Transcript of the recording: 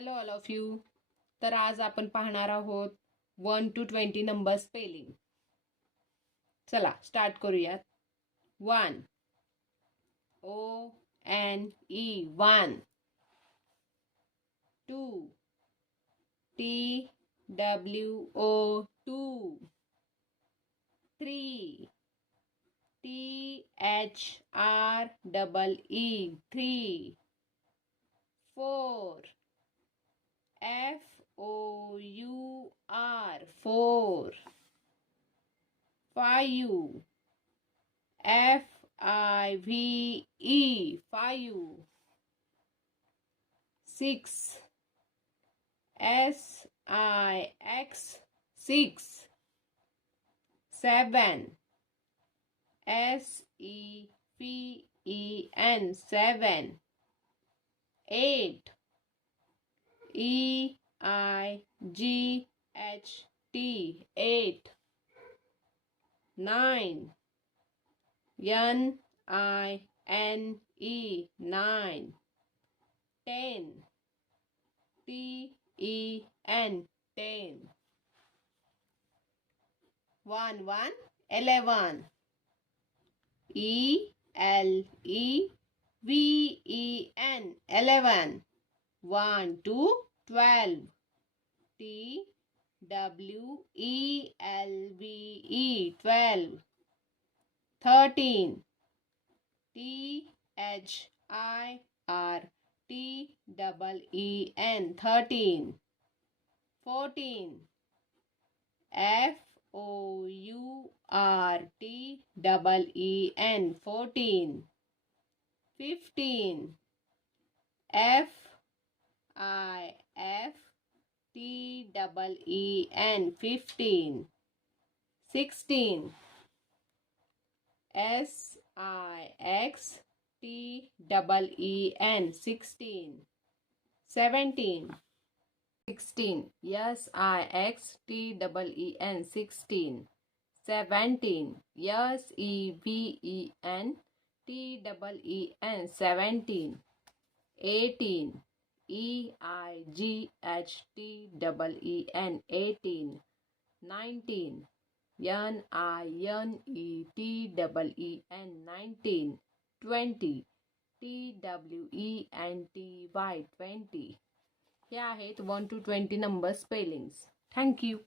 Hello all of you. तर आज आपण पाहणार आहोत 1 to 20 नंबर स्पेलिंग. चला स्टार्ट करूयात. 1 ONE 1. 2 TWO 2. 3 THREE 3. 4 FOUR 4. 5 FIVE 5. 6 SIX 6. 7 SEVEN 7. 8 EIGHT 8. 9 NINE 9. 10 TEN 10. 11 11. ELEVEN 11. 1 to 12. TWELVE 12. 13 THIRTEN 13. 14 FOURTEN 14. 15 FIFTEN 15. 16 SIXTEN 16. 17 16 SIXTEN 16. 17 SEVENTEN 17. 18 EIGHTEN 18. 19 NINETEN 19. 20 TWENTY 20. हे आहेत 1 to 20 number spellings. Thank you.